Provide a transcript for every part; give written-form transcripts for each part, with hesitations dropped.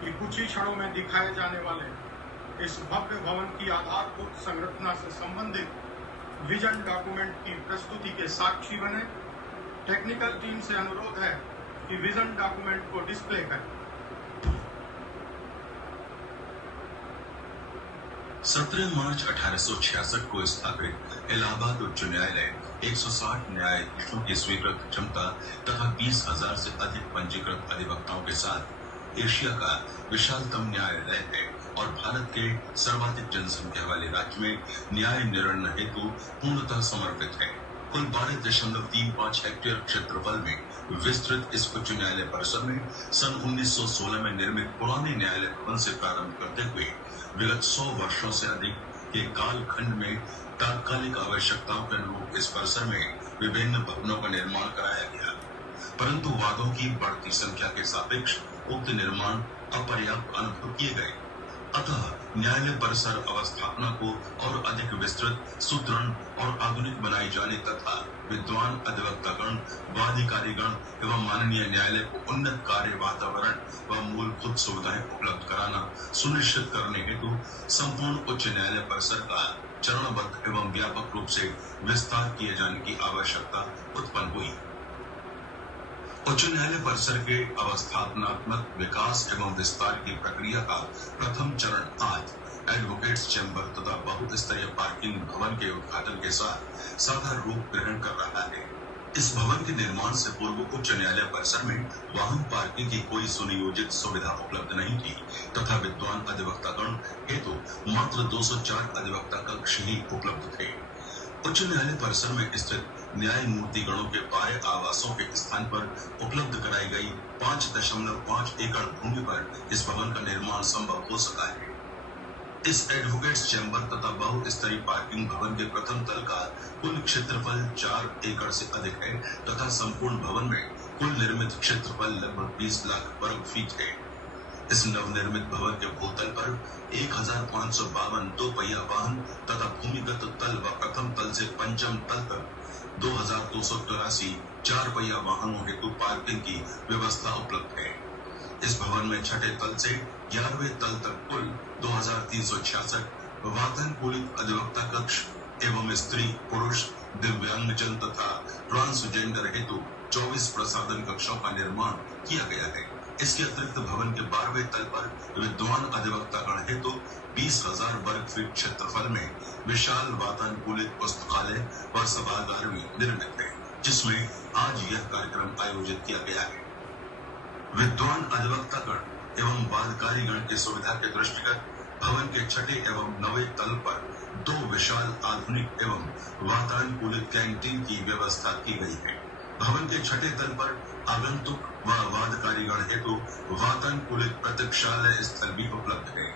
कि कुछ ही क्षणों में दिखाए जाने वाले इस भव्य भवन की आधारभूत संरचना से संबंधित विजन डॉक्यूमेंट की प्रस्तुति के साक्षी बने। टेक्निकल टीम से अनुरोध है कि विजन डॉक्यूमेंट को डिस्प्ले करें। 17 मार्च 1866 को स्थापित इलाहाबाद उच्च न्यायालय 160 न्यायाधीशों की स्वीकृत क्षमता तथा 20,000 से अधिक पंजीकृत अधिवक्ताओं के साथ एशिया का विशालतम न्यायालय है और भारत के सर्वाधिक जनसंख्या वाले राज्य में न्याय निर्णय हेतु पूर्णतः समर्पित है। कुल 12.35 हेक्टेयर क्षेत्रफल में विस्तृत इस उच्च न्यायालय परिसर में सन 1916 में निर्मित पुराने न्यायालय भवन से प्रारंभ करते हुए विगत 100 वर्षों से अधिक के कालखंड में तात्कालिक आवश्यकताओं के अनुरूप इस परिसर में विभिन्न भवनों का निर्माण कराया गया, परंतु वादों की बढ़ती संख्या के सापेक्ष उक्त निर्माण अपर्याप्त अनुभव किए गए। अतः न्यायालय परिसर अवस्थापना को और अधिक विस्तृत, सुदृढ़ और आधुनिक बनाए जाने तथा विद्वान अधिवक्तागण, वादिकारीगण एवं माननीय न्यायालय को उन्नत कार्य वातावरण व मूलभूत सुविधाएं उपलब्ध कराना सुनिश्चित करने हेतु संपूर्ण उच्च न्यायालय परिसर का चरणबद्ध एवं व्यापक रूप से विस्तार किए जाने की आवश्यकता उत्पन्न हुई। उच्च न्यायालय परिसर के अवस्थापनात्मक विकास एवं विस्तार की प्रक्रिया का प्रथम चरण आज एडवोकेट्स चैम्बर तथा बहुत स्तरीय पार्किंग भवन के उद्घाटन के साथ साधारण रूप ग्रहण कर रहा है। इस भवन के निर्माण से पूर्व उच्च न्यायालय परिसर में वाहन पार्किंग की कोई सुनियोजित सुविधा उपलब्ध नहीं थी तथा विद्वान अधिवक्तागण हेतु मात्र 204 अधिवक्ता कक्ष ही उपलब्ध थे। उच्च न्यायालय परिसर में स्थित न्यायमूर्ति गणों के पाए आवासों के स्थान पर उपलब्ध कराई गई 5.5 एकड़ भूमि पर इस भवन का निर्माण संभव हो सका है। इस एडवोकेट्स चैम्बर तथा बहुस्तरीय पार्किंग भवन के प्रथम तल का कुल क्षेत्रफल 4 एकड़ से अधिक है तथा संपूर्ण भवन में कुल निर्मित क्षेत्रफल लगभग 20 लाख वर्ग फीट है। इस नवनिर्मित भवन के भूतल पर 1552 दो पहिया वाहन तथा भूमिगत तल व प्रथम तल से पंचम तल तक 2283 चार पहिया वाहनों हेतु पार्किंग की व्यवस्था उपलब्ध है। इस भवन में छठे तल से 11वें तल तक कुल 2366 वातानुकूलित अधिवक्ता कक्ष एवं स्त्री, पुरुष, दिव्यांगजन तथा ट्रांसजेंडर हेतु 24 प्रसाधन कक्षों का निर्माण किया गया है। इसके अतिरिक्त भवन के 12वें तल पर विद्वान अधिवक्तागण हेतु 20,000 वर्ग फीट क्षेत्रफल में विशाल वातानुकूलित पुस्तकालय व सभागार भी निर्मित है, जिसमें आज यह कार्यक्रम आयोजित किया गया है। विद्वान अधिवक्तागण एवं वादकारीगण की सुविधा के दृष्टिगत भवन के छठे एवं 9वें तल पर 2 विशाल आधुनिक एवं वातानुकूलित कैंटीन की व्यवस्था की गई है। भवन के छठे तल पर आगंतुक व वादकारीगण हेतु वातानुकूलित प्रतीक्षालय स्थल भी उपलब्ध है।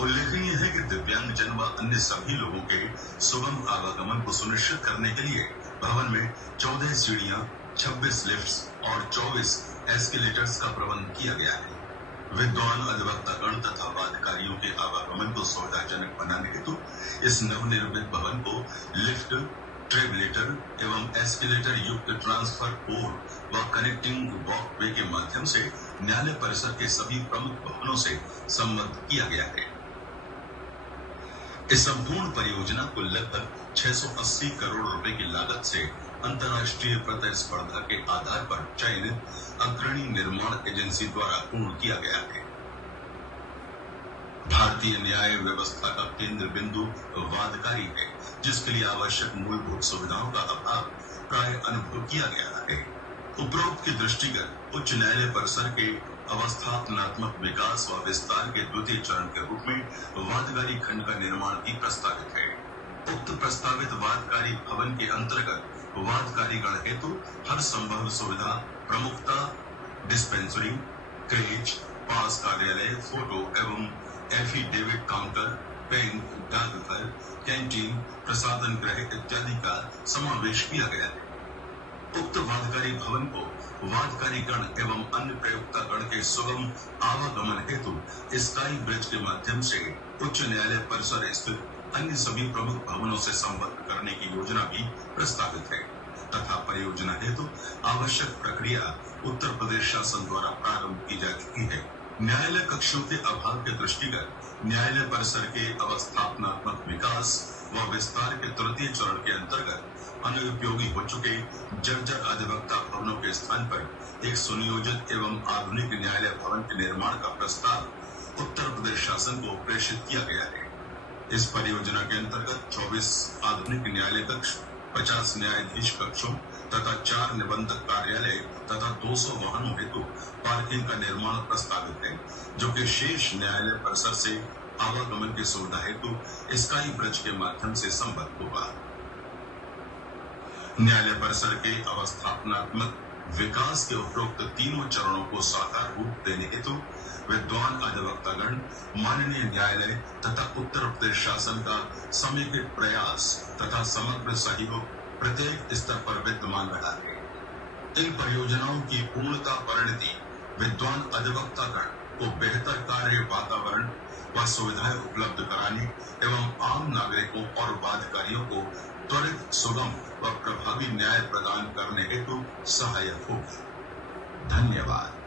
उल्लेखनीय है कि दिव्यांगजन व अन्य सभी लोगों के सुगम आवागमन को सुनिश्चित करने के लिए भवन में 14 सीढ़ियां, 26 लिफ्ट्स और 24 एस्केलेटर्स का प्रबंध किया गया है। विद्वान अधिवक्तागण तथा वादकारियों के आवागमन को सुविधाजनक बनाने हेतु इस नवनिर्मित भवन को लिफ्ट, ट्रेवलेटर एवं एस्केलेटर युक्त ट्रांसफर पोर्ट व कनेक्टिंग वॉकवे के माध्यम से न्यायालय परिसर के सभी प्रमुख भवनों से संबद्ध किया गया है। इस संपूर्ण परियोजना को लगभग 680 करोड़ रुपए की लागत से अंतर्राष्ट्रीय प्रतिस्पर्धा के आधार पर चयनित अग्रणी निर्माण एजेंसी द्वारा पूर्ण किया गया है। भारतीय न्याय व्यवस्था का केंद्र बिंदु वादकारी है, जिसके लिए आवश्यक मूलभूत सुविधाओं का अभाव प्राय अनुभव किया गया है। उपरोक्त के दृष्टिगत उच्च न्यायालय परिसर के अवस्थापनात्मक विकास व विस्तार के द्वितीय चरण के रूप में वादकारी खंड का निर्माण भी प्रस्तावित है। उक्त प्रस्तावित वादकारी भवन के अंतर्गत वादकारीगण हेतु हर संभव सुविधा प्रमुखता डिस्पेंसरी, क्रेच, पास कार्यालय, फोटो एवं एफिडेविट काउंटर, बैंक, डाकघर, कैंटीन, प्रसाधन गृह इत्यादि का समावेश किया गया है। उक्त वादकारी भवन को वादकारी गण एवं अन्य प्रयोक्ता गण के सुगम आवागमन हेतु स्काई ब्रिज के माध्यम से उच्च न्यायालय परिसर स्थित अन्य सभी प्रमुख भवनों से संबद्ध करने की योजना भी प्रस्तावित है तथा परियोजना हेतु आवश्यक प्रक्रिया उत्तर प्रदेश शासन द्वारा प्रारंभ की जा चुकी है। न्यायालय कक्षों के अभाव के दृष्टिगत न्यायालय परिसर के अवस्थापनात्मक विकास व विस्तार के तृतीय चरण के अंतर्गत अनुपयोगी हो चुके जर्जर अधिवक्ता भवनों के स्थान पर एक सुनियोजित एवं आधुनिक न्यायालय भवन के निर्माण का प्रस्ताव उत्तर प्रदेश शासन को प्रेषित किया गया है। इस परियोजना के अंतर्गत 24 आधुनिक न्यायालय कक्ष, 50 न्यायाधीश कक्षों तथा 4 निबंधक कार्यालय तथा 200 वाहनों हेतु पार्किंग का निर्माण प्रस्तावित है, जो कि शेष न्यायालय परिसर से आवागमन की सुविधा हेतु स्काई ब्रिज के माध्यम से संबद्ध होगा। न्यायालय परिसर के अवस्थापनात्मक विकास के उपरोक्त तीनों चरणों को साकार रूप देने हेतु विद्वान अधिवक्तागण माननीय न्यायालय तथा उत्तर प्रदेश शासन का समेकित प्रयास तथा समग्र सहयोग प्रत्येक स्तर पर विद्यमान रहा है। इन परियोजनाओं की पूर्णता परिणति विद्वान अधिवक्तागण को बेहतर कार्य वातावरण व सुविधाएं उपलब्ध कराने एवं आम नागरिकों और वादकारियों को त्वरित, सुगम व प्रभावी न्याय प्रदान करने हेतु सहायक होगी। धन्यवाद।